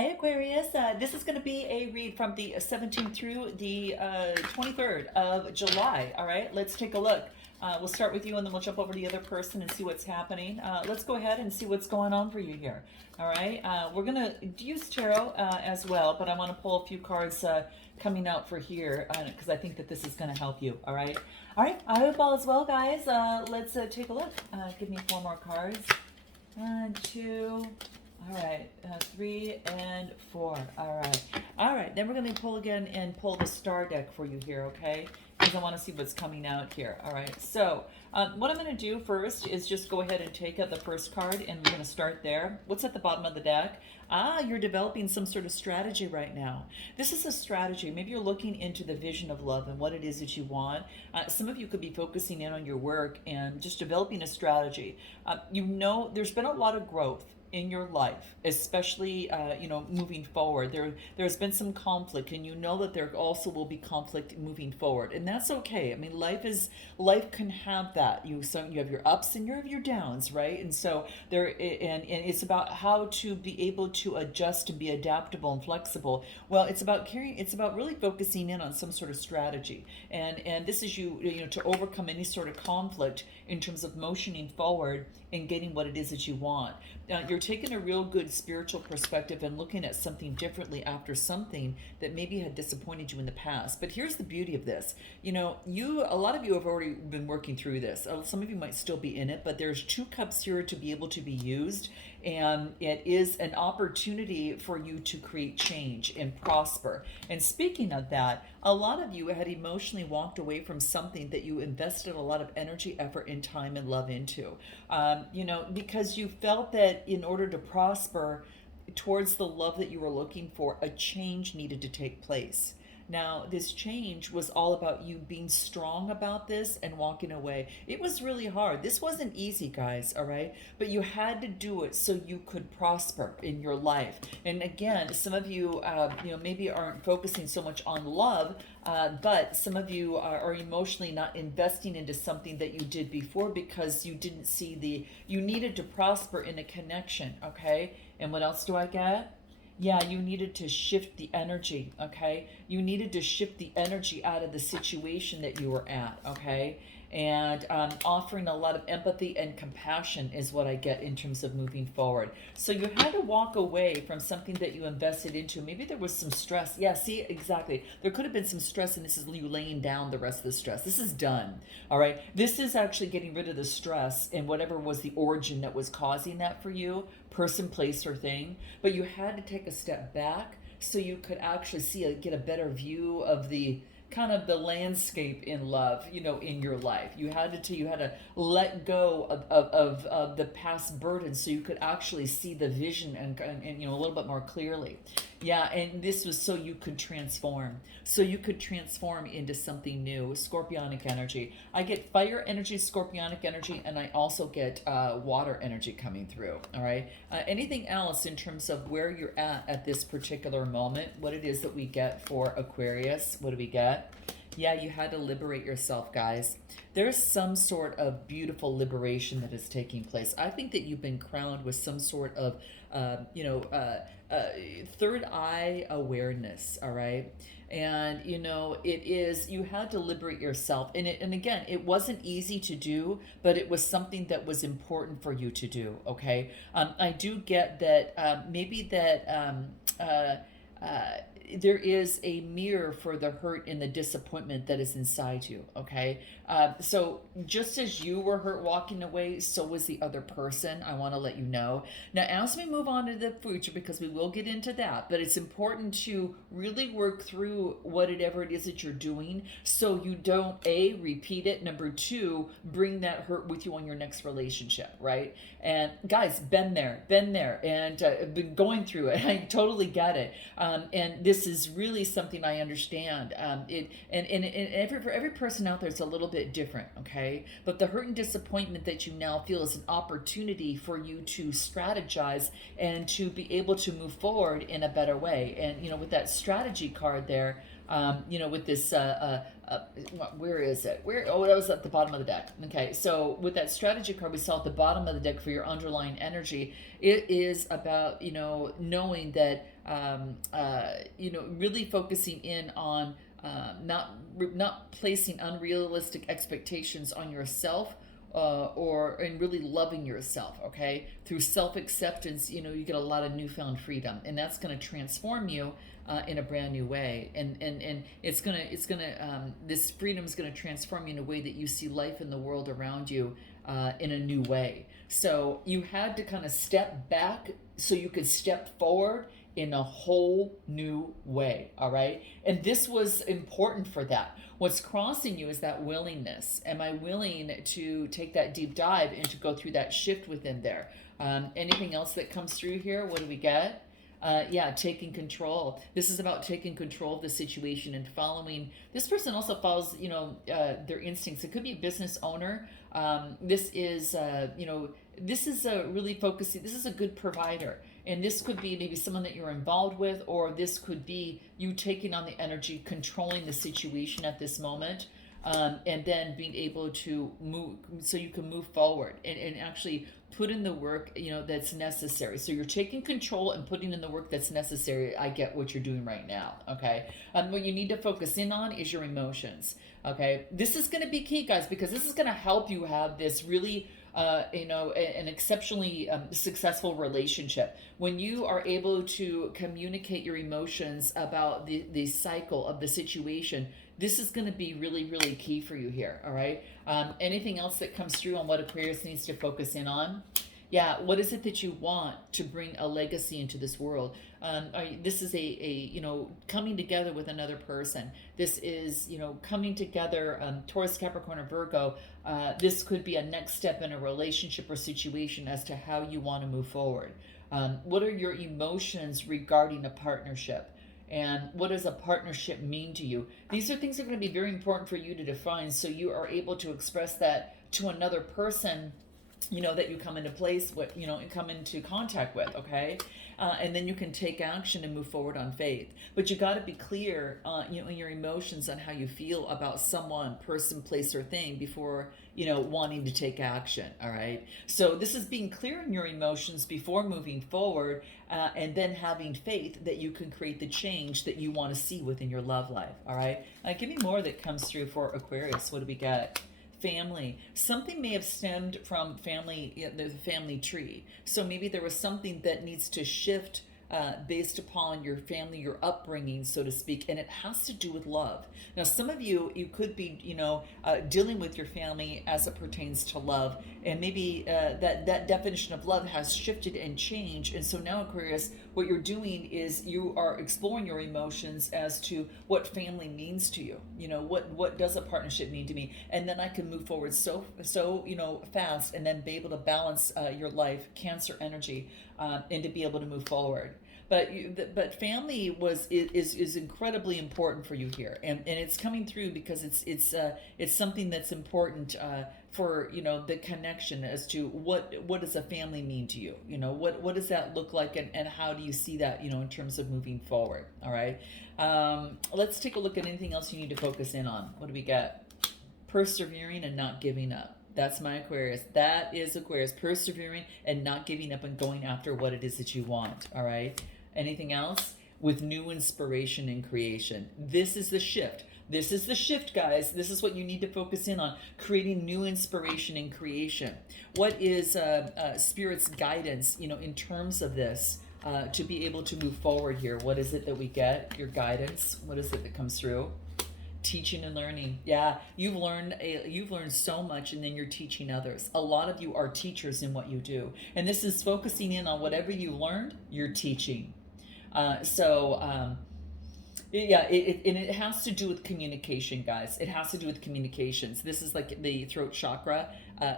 Hi, Aquarius. This is going to be a read from the 17th through the 23rd of July. All right, let's take a look. We'll start with you and then we'll jump over to the other person and see what's happening. Let's go ahead and see what's going on for you here. All right, we're going to use tarot as well, but I want to pull a few cards coming out for here because I think that this is going to help you. All right, I hope all is well, guys. Let's take a look. Give me four more cards. One, two. All right, 3 and 4. All right. Then we're going to pull again and pull the star deck for you here, okay? Because I want to see what's coming out here. All right. So what I'm going to do first is just go ahead and take out the first card, and we're going to start there. What's at the bottom of the deck? You're developing some sort of strategy right now. This is a strategy. Maybe you're looking into the vision of love and what it is that you want. Some of you could be focusing in on your work and just developing a strategy. There's been a lot of growth in your life, especially moving forward. There's been some conflict, and you know that there also will be conflict moving forward, and that's okay. I mean, life can have that. You have your ups and you have your downs, right? And so and it's about how to be able to adjust and be adaptable and flexible. Well, it's about really focusing in on some sort of strategy, and this is to overcome any sort of conflict in terms of motioning forward and getting what it is that you want. You're taking a real good spiritual perspective and looking at something differently after something that maybe had disappointed you in the past. But here's the beauty of this. A lot of you have already been working through this. Some of you might still be in it, but there's 2 cups here to be able to be used. And it is an opportunity for you to create change and prosper. And speaking of that, a lot of you had emotionally walked away from something that you invested a lot of energy, effort, and time and love into. Because you felt that in order to prosper towards the love that you were looking for, a change needed to take place. Now, this change was all about you being strong about this and walking away. It was really hard. This wasn't easy, guys, all right? But you had to do it so you could prosper in your life. And again, some of you, maybe aren't focusing so much on love, but some of you are emotionally not investing into something that you did before because you didn't see you needed to prosper in a connection, okay? And what else do I get? Yeah, you needed to shift the energy, okay? You needed to shift the energy out of the situation that you were at, okay? And offering a lot of empathy and compassion is what I get in terms of moving forward. So you had to walk away from something that you invested into. Maybe there was some stress. Yeah, see, exactly. There could have been some stress, and this is you laying down the rest of the stress. This is done, all right? This is actually getting rid of the stress and whatever was the origin that was causing that for you, person, place, or thing. But you had to take a step back so you could actually get a better view of the kind of the landscape in love, in your life. You had to let go of the past burden so you could actually see the vision and a little bit more clearly. Yeah, and this was so you could transform. So you could transform into something new. Scorpionic energy. I get fire energy, scorpionic energy, and I also get water energy coming through. All right. Anything else in terms of where you're at this particular moment? What it is that we get for Aquarius? What do we get? Yeah, you had to liberate yourself, guys. There's some sort of beautiful liberation that is taking place. I think that you've been crowned with some sort of, third eye awareness, all right? And, you had to liberate yourself. And again, it wasn't easy to do, but it was something that was important for you to do, okay? I do get that maybe that. There is a mirror for the hurt and the disappointment that is inside you, okay? So just as you were hurt walking away, so was the other person. I want to let you know. Now, as we move on to the future, because we will get into that, but it's important to really work through whatever it is that you're doing so you don't, A, repeat it. Number 2, bring that hurt with you on your next relationship, right? And guys, been there, and been going through it. I totally get it. And this is really something I understand. For every person out there, it's a little bit different, okay? But the hurt and disappointment that you now feel is an opportunity for you to strategize and to be able to move forward in a better way. And with that strategy card there, with this where is it? Oh, that was at the bottom of the deck. Okay, so with that strategy card we saw at the bottom of the deck for your underlying energy, it is about, knowing that, really focusing in on not placing unrealistic expectations on yourself, and really loving yourself. Okay, through self-acceptance, you get a lot of newfound freedom, and that's going to transform you in a brand new way, and this freedom is going to transform you in a way that you see life in the world around you in a new way. So you had to kind of step back so you could step forward in a whole new way. All right, and this was important for that. What's crossing you is that willingness. Am I willing to take that deep dive and to go through that shift within there? Anything else that comes through here? What do we get? Yeah, taking control. This is about taking control of the situation and following. This person also follows, their instincts. It could be a business owner. This is, this is a really focusing. This is a good provider. And this could be maybe someone that you're involved with, or this could be you taking on the energy, controlling the situation at this moment, and then being able to move so you can move forward and actually put in the work that's necessary. So you're taking control and putting in the work that's necessary. I get what you're doing right now. Okay, what you need to focus in on is your emotions. Okay, this is going to be key, guys, because this is going to help you have this really an exceptionally successful relationship. When you are able to communicate your emotions about the cycle of the situation, this is going to be really, really key for you here. All right. Anything else that comes through on what Aquarius needs to focus in on? Yeah, what is it that you want to bring a legacy into this world? This is a coming together with another person. This is coming together. Taurus, Capricorn, or Virgo. This could be a next step in a relationship or situation as to how you want to move forward. What are your emotions regarding a partnership? And what does a partnership mean to you? These are things that are going to be very important for you to define, so you are able to express that to another person that you come into place with, and come into contact with. Okay, and then you can take action and move forward on faith. But you got to be clear, in your emotions on how you feel about someone, person, place, or thing before wanting to take action. All right. So this is being clear in your emotions before moving forward, and then having faith that you can create the change that you want to see within your love life. All right. Give me more that comes through for Aquarius. What do we get? Family. Something may have stemmed from family, the family tree. So maybe there was something that needs to shift based upon your family, your upbringing, so to speak, and it has to do with love. Now, some of you could be, dealing with your family as it pertains to love, and maybe that definition of love has shifted and changed. And so now, Aquarius, what you're doing is you are exploring your emotions as to what family means to you. What does a partnership mean to me? And then I can move forward so fast, and then be able to balance your life, Cancer energy, and to be able to move forward. But family is incredibly important for you here, and it's coming through because it's something that's important for the connection as to what does a family mean to you. What does that look like, and how do you see that in terms of moving forward. All right, let's take a look at anything else you need to focus in on. What do we got? Persevering and not giving up. That's my Aquarius. That is Aquarius. Persevering and not giving up and going after what it is that you want. All right. Anything else? With new inspiration and creation. This is the shift. This is the shift, guys. This is what you need to focus in on. Creating new inspiration and creation. What is Spirit's guidance, in terms of this, to be able to move forward here? What is it that we get? Your guidance. What is it that comes through? Teaching and learning. Yeah, you've learned so much, and then you're teaching others. A lot of you are teachers in what you do, and this is focusing in on whatever you learned, you're teaching. Yeah, it has to do with communication, guys. It has to do with communications. This is like the throat chakra.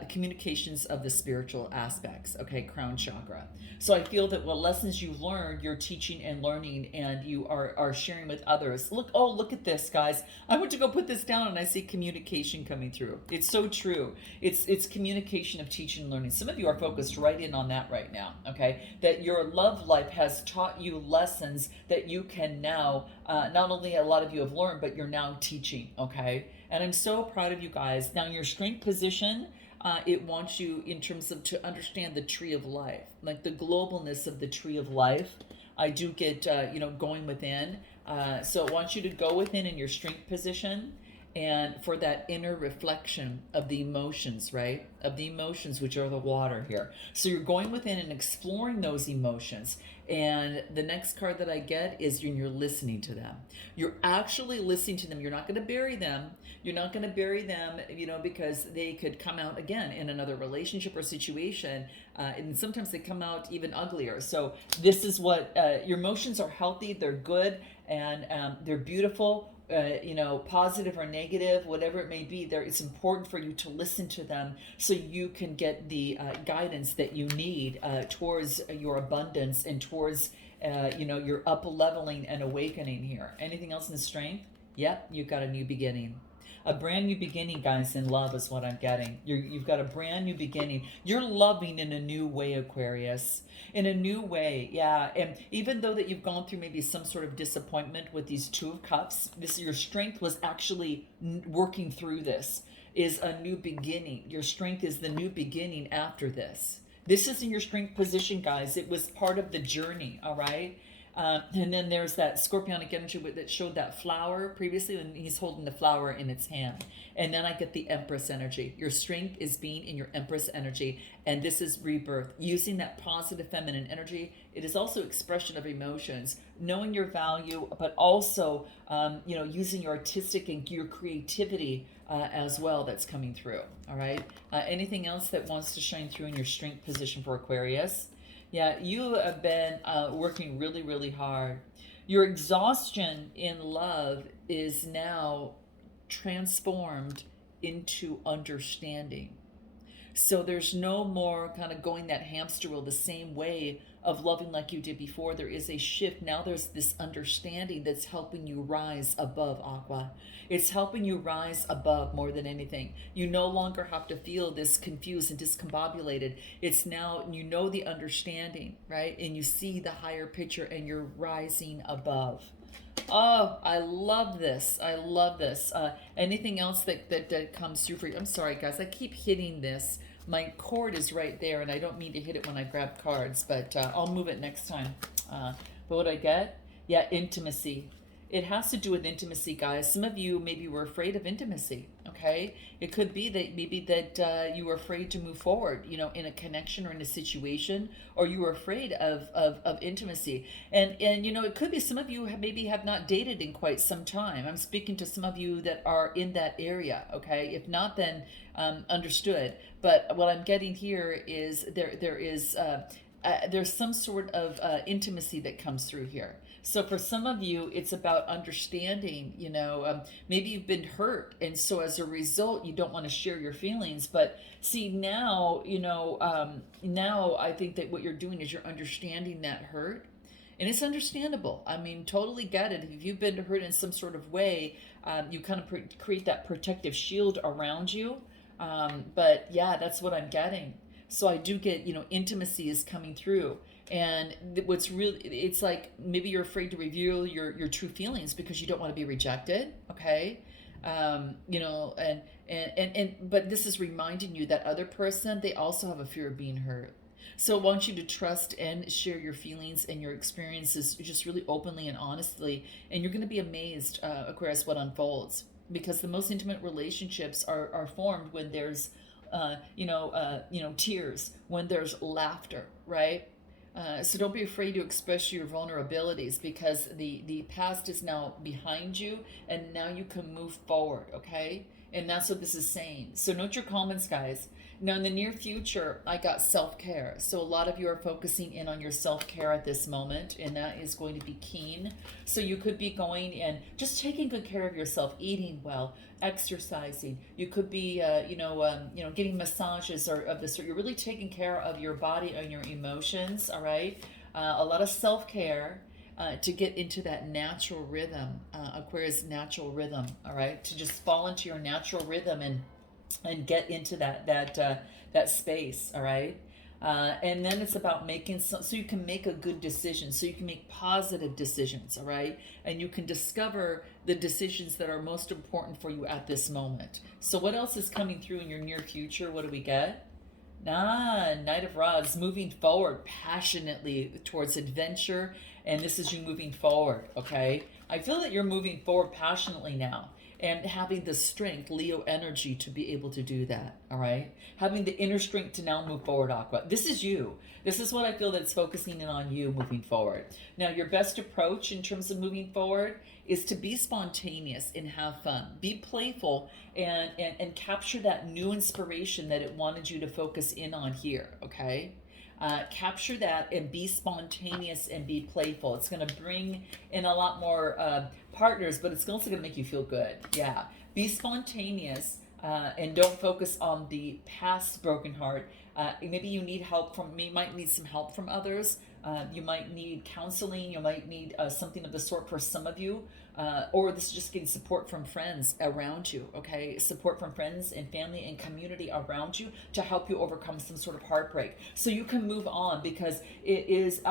communications of the spiritual aspects, okay, crown chakra. So I feel that what lessons you've learned, you're teaching and learning, and you are sharing with others. Look, oh, look at this, guys. I went to go put this down and I see communication coming through. It's so true. It's communication of teaching and learning. Some of you are focused right in on that right now, okay? That your love life has taught you lessons that you can now, not only a lot of you have learned, but you're now teaching, okay? And I'm so proud of you guys. Now, in your strength position, it wants you in terms of to understand the tree of life, like the globalness of the tree of life. I do get, going within. So it wants you to go within in your strength position and for that inner reflection of the emotions, right? Of the emotions, which are the water here. So you're going within and exploring those emotions. And the next card that I get is you're listening to them. You're actually listening to them. You're not going to bury them. You're not going to bury them, because they could come out again in another relationship or situation. And sometimes they come out even uglier. So this is what your emotions are healthy. They're good and they're beautiful. Positive or negative, whatever it may be, it's important for you to listen to them so you can get the guidance that you need towards your abundance and towards, your up leveling and awakening here. Anything else in the strength? Yep, you've got a new beginning. A brand new beginning, guys, in love is what I'm getting. You've got a brand new beginning. You're loving in a new way, Aquarius. In a new way, yeah. And even though that you've gone through maybe some sort of disappointment with these Two of Cups, your strength was actually working through this, is a new beginning. Your strength is the new beginning after this. This is in your strength position, guys. It was part of the journey, all right? And then there's that scorpionic energy that showed that flower previously, and he's holding the flower in its hand. And then I get the Empress energy. Your strength is being in your Empress energy, and this is rebirth. Using that positive feminine energy, it is also expression of emotions, knowing your value, but also, using your artistic and your creativity as well that's coming through, all right? Anything else that wants to shine through in your strength position for Aquarius? Yeah, you have been working really, really hard. Your exhaustion in love is now transformed into understanding. So there's no more kind of going that hamster wheel the same way of loving like you did before. There is a shift. Now there's this understanding that's helping you rise above, Aqua. It's helping you rise above more than anything. You no longer have to feel this confused and discombobulated. It's now, the understanding, right? And you see the higher picture and you're rising above. Oh, I love this. I love this. Anything else that comes through for you? I'm sorry, guys. I keep hitting this. My cord is right there, and I don't mean to hit it when I grab cards, but I'll move it next time. But what I get? Yeah, intimacy. It has to do with intimacy, guys. Some of you maybe were afraid of intimacy, okay? It could be that you were afraid to move forward, in a connection or in a situation, or you were afraid of intimacy. And it could be some of you maybe have not dated in quite some time. I'm speaking to some of you that are in that area, okay? If not, then understood. But what I'm getting here is there's some sort of intimacy that comes through here. So for some of you, it's about understanding, maybe you've been hurt. And so as a result, you don't want to share your feelings. But see, now, now I think that what you're doing is you're understanding that hurt. And it's understandable. I mean, totally get it. If you've been hurt in some sort of way, you kind of create that protective shield around you. But yeah, that's what I'm getting. So I do get, intimacy is coming through. And what's really, it's like maybe you're afraid to reveal your true feelings because you don't want to be rejected, okay? But this is reminding you that other person, they also have a fear of being hurt. So I want you to trust and share your feelings and your experiences just really openly and honestly. And you're going to be amazed, Aquarius, what unfolds. Because the most intimate relationships are formed when there's, tears, when there's laughter, right? So don't be afraid to express your vulnerabilities because the past is now behind you and now you can move forward, okay? And that's what this is saying. So note your comments, guys. Now, in the near future, I got self-care. So a lot of you are focusing in on your self-care at this moment, and that is going to be keen. So you could be going and just taking good care of yourself, eating well, exercising. You could be, getting massages or of this sort. You're really taking care of your body and your emotions, all right? A lot of self-care. To get into that natural rhythm, Aquarius natural rhythm, all right? To just fall into your natural rhythm and get into that space, all right? And then it's about making so you can make a good decision, so you can make positive decisions, all right? And you can discover the decisions that are most important for you at this moment. So what else is coming through in your near future? What do we get? Knight of Rods, moving forward passionately towards adventure, and this is you moving forward, okay? I feel that you're moving forward passionately now and having the strength, Leo energy, to be able to do that, all right? Having the inner strength to now move forward, Aqua. This is you. This is what I feel that's focusing in on you moving forward. Now, your best approach in terms of moving forward is to be spontaneous and have fun. Be playful and capture that new inspiration that it wanted you to focus in on here, okay? Capture that and be spontaneous and be playful. It's going to bring in a lot more partners, but it's also going to make you feel good. Yeah. Be spontaneous and don't focus on the past broken heart. Maybe you need help you might need some help from others. You might need counseling. You might need something of the sort for some of you. Or this is just getting support from friends around you, okay? Support from friends and family and community around you to help you overcome some sort of heartbreak. So you can move on, because it is,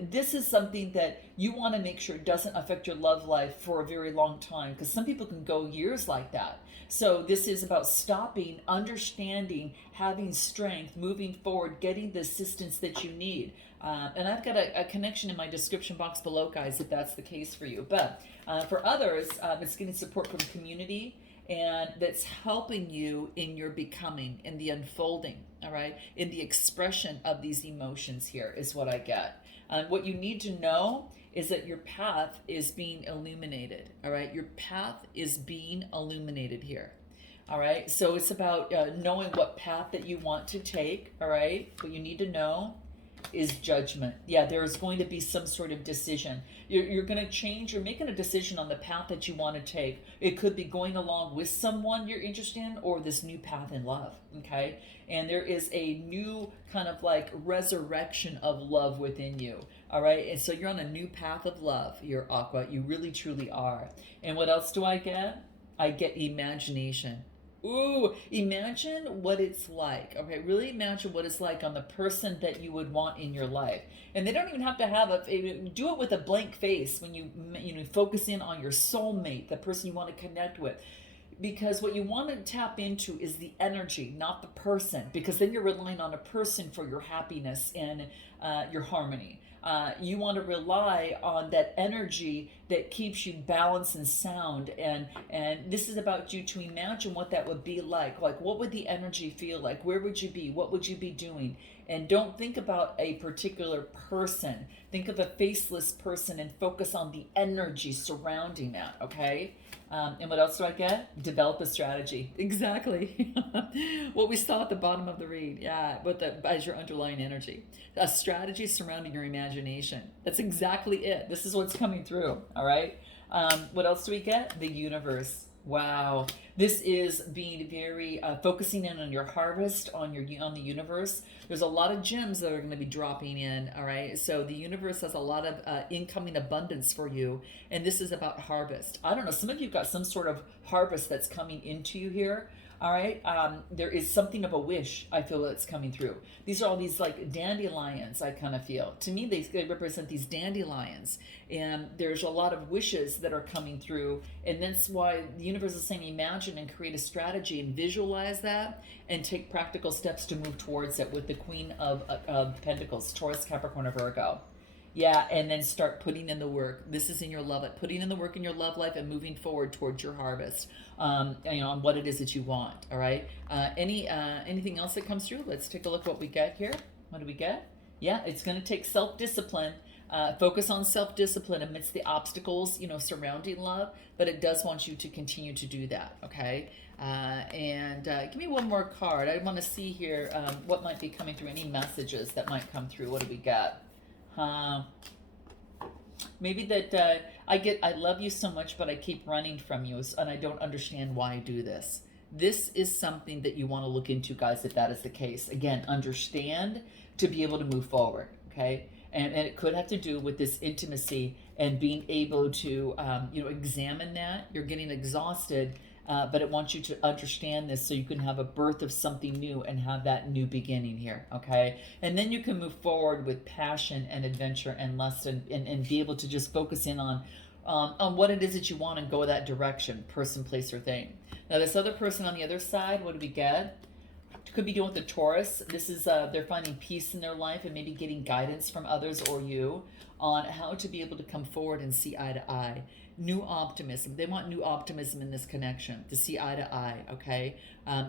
this is something that you want to make sure doesn't affect your love life for a very long time, because some people can go years like that. So this is about stopping, understanding, having strength, moving forward, getting the assistance that you need. And I've got a connection in my description box below, guys, if that's the case for you. But for others, it's getting support from community, and that's helping you in your becoming, in the unfolding, all right? In the expression of these emotions here is what I get. What you need to know is that your path is being illuminated, all right? Your path is being illuminated here, all right? So it's about knowing what path that you want to take, all right? What you need to know is judgment. Yeah, there's going to be some sort of decision. You're going to change. You're making a decision on the path that you want to take. It could be going along with someone you're interested in, or this new path in love, okay? And there is a new kind of like resurrection of love within you, all right? And so you're on a new path of love. You're Aqua. You really, truly are. And what else do I get? I get imagination. Ooh, imagine what it's like. Okay, really imagine what it's like on the person that you would want in your life. And they don't even have to have do it with a blank face when you focus in on your soulmate, the person you want to connect with. Because what you want to tap into is the energy, not the person, because then you're relying on a person for your happiness and your harmony. You want to rely on that energy that keeps you balanced and sound, and this is about you to imagine what that would be like what would the energy feel like, where would you be, what would you be doing, and don't think about a particular person. Think of a faceless person and focus on the energy surrounding that, okay? And what else do I get? Develop a strategy. Exactly. What we saw at the bottom of the read. Yeah, as your underlying energy. A strategy surrounding your imagination. That's exactly it. This is what's coming through. All right. What else do we get? The universe. Wow. This is being very focusing in on your harvest, on the universe. There's a lot of gems that are going to be dropping in, all right? So the universe has a lot of incoming abundance for you, and this is about harvest. I don't know, some of you got some sort of harvest that's coming into you here, all right? There is something of a wish, I feel, that's coming through. These are all these like dandelions, I kind of feel. To me, they represent these dandelions, and there's a lot of wishes that are coming through, and that's why the universe is saying imagine and create a strategy and visualize that and take practical steps to move towards it with the Queen of Pentacles, Taurus, Capricorn, or Virgo. Yeah, and then start putting in the work. This is in your love, putting in the work in your love life and moving forward towards your harvest. On what it is that you want. All right. Anything else that comes through? Let's take a look what we get here. What do we get? Yeah, it's going to take self-discipline. Focus on self-discipline amidst the obstacles, surrounding love, but it does want you to continue to do that, okay? And give me one more card. I want to see here what might be coming through, any messages that might come through. What do we got? Maybe that I love you so much, but I keep running from you, and I don't understand why I do this. This is something that you want to look into, guys, if that is the case. Again, understand to be able to move forward, okay? And it could have to do with this intimacy and being able to, examine that. You're getting exhausted, but it wants you to understand this so you can have a birth of something new and have that new beginning here, okay? And then you can move forward with passion and adventure and lust and be able to just focus in on what it is that you want and go that direction, person, place, or thing. Now, this other person on the other side, what do we get? Could be dealing with the Taurus. This is they're finding peace in their life and maybe getting guidance from others or you on how to be able to come forward and see eye to eye. New optimism. They want new optimism in this connection, to see eye to eye, okay?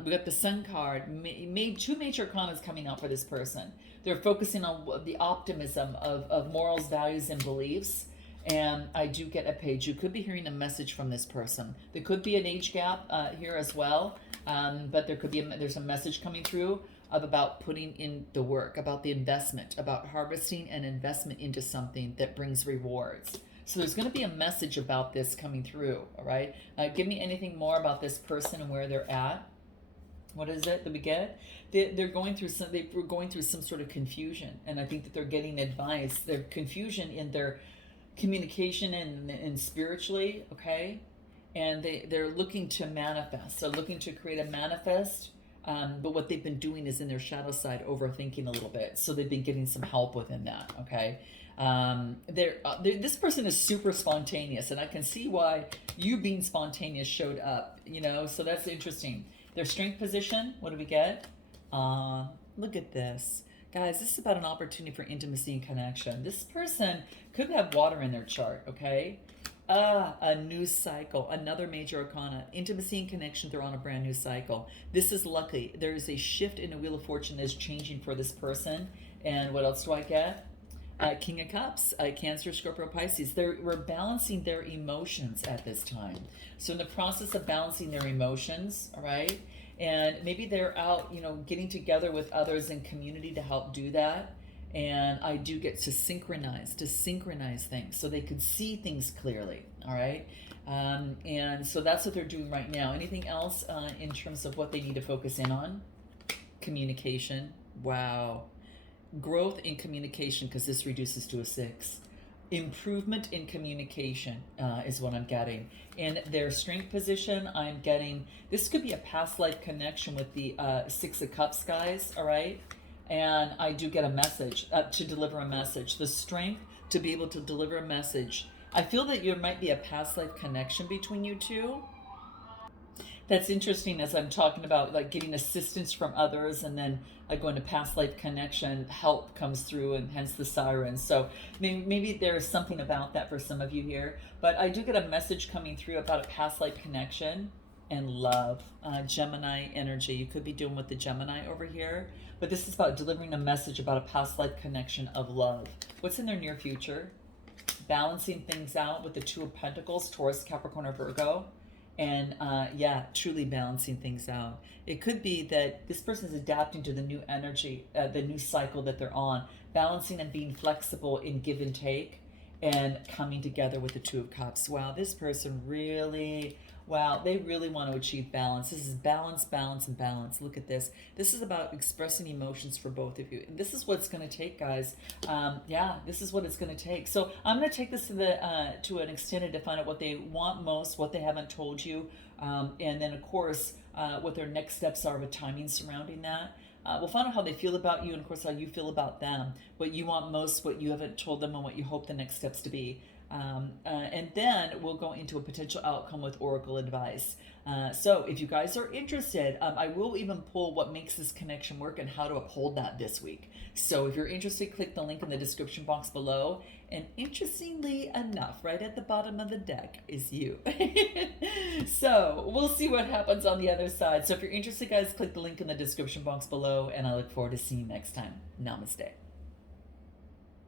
We got the Sun card. Two major arcanas coming out for this person. They're focusing on the optimism of morals, values, and beliefs. And I do get a page. You could be hearing a message from this person. There could be an age gap here as well, but there's a message coming through about putting in the work, about the investment, about harvesting and investment into something that brings rewards. So there's going to be a message about this coming through, all right? Give me anything more about this person and where they're at. What is it that we get? They're going through some sort of confusion, and I think that they're getting advice. Their confusion in their communication and spiritually, okay? And they're looking to manifest. So looking to create a manifest, but what they've been doing is in their shadow side, overthinking a little bit. So they've been getting some help within that, okay? This person is super spontaneous, and I can see why you being spontaneous showed up, so that's interesting. Their strength position, what do we get? Look at this. Guys, this is about an opportunity for intimacy and connection. This person could have water in their chart, okay? A new cycle, another major arcana. Intimacy and connection, they're on a brand new cycle. This is lucky. There is a shift in the Wheel of Fortune that is changing for this person. And what else do I get? King of Cups, Cancer, Scorpio, Pisces. We're balancing their emotions at this time. So in the process of balancing their emotions, all right? And maybe they're out, getting together with others in community to help do that. And I do get to synchronize things so they could see things clearly, all right? And so that's what they're doing right now. Anything else in terms of what they need to focus in on? Communication. Wow. Growth in communication, because this reduces to a 6. Improvement in communication is what I'm getting. In their strength position, I'm getting, this could be a past life connection with the 6 of Cups, guys, all right? And I do get a message, to deliver a message. The strength to be able to deliver a message. I feel that there might be a past life connection between you two. That's interesting as I'm talking about like getting assistance from others, and then going to past life connection, help comes through, and hence the sirens. So maybe there's something about that for some of you here. But I do get a message coming through about a past life connection and love. Gemini energy. You could be doing with the Gemini over here. But this is about delivering a message about a past life connection of love. What's in their near future? Balancing things out with the 2 of Pentacles, Taurus, Capricorn, or Virgo. And truly balancing things out. It could be that this person is adapting to the new energy, the new cycle that they're on, balancing and being flexible in give and take, and coming together with the 2 of Cups. Wow, this person really, they really want to achieve balance. This is balance, balance, and balance. Look at this. This is about expressing emotions for both of you. And this is what it's going to take, guys. This is what it's going to take. So I'm going to take this to an extent to find out what they want most, what they haven't told you, and then, of course, what their next steps are with timing surrounding that. We'll find out how they feel about you, and of course how you feel about them, what you want most, what you haven't told them, and what you hope the next steps to be. And then we'll go into a potential outcome with oracle advice. So if you guys are interested, I will even pull what makes this connection work and how to uphold that this week. So if you're interested, click the link in the description box below. And interestingly enough, right at the bottom of the deck is you. So we'll see what happens on the other side. So if you're interested, guys, click the link in the description box below, and I look forward to seeing you next time. Namaste.